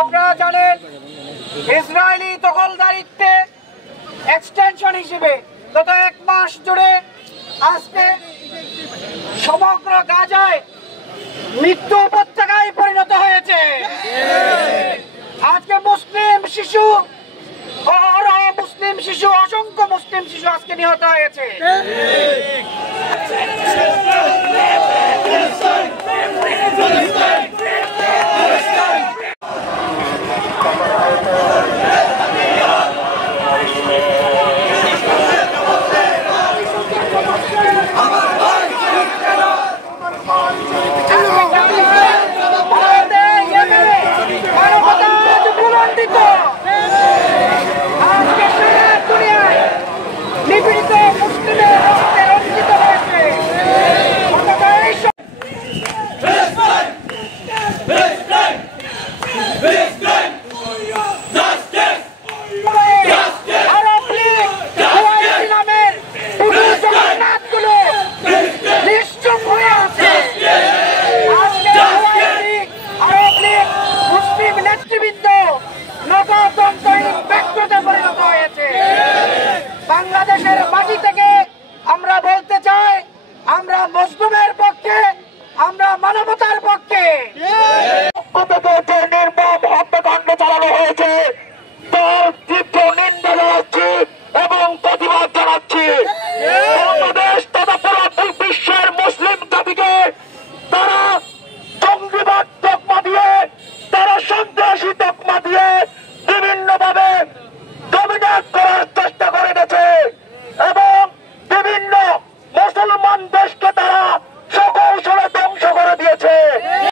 আপনারা জানেন Israeli দখলদারিত্বে extension হিসেবে গত 1 মাস জুড়ে আজকে সমগ্র গাজায় মৃত্যু উপত্যকায় পরিণত হয়েছে। আজকে মুসলিম শিশু, অসংখ্য মুসলিম শিশু আজকে নিহত হয়েছে।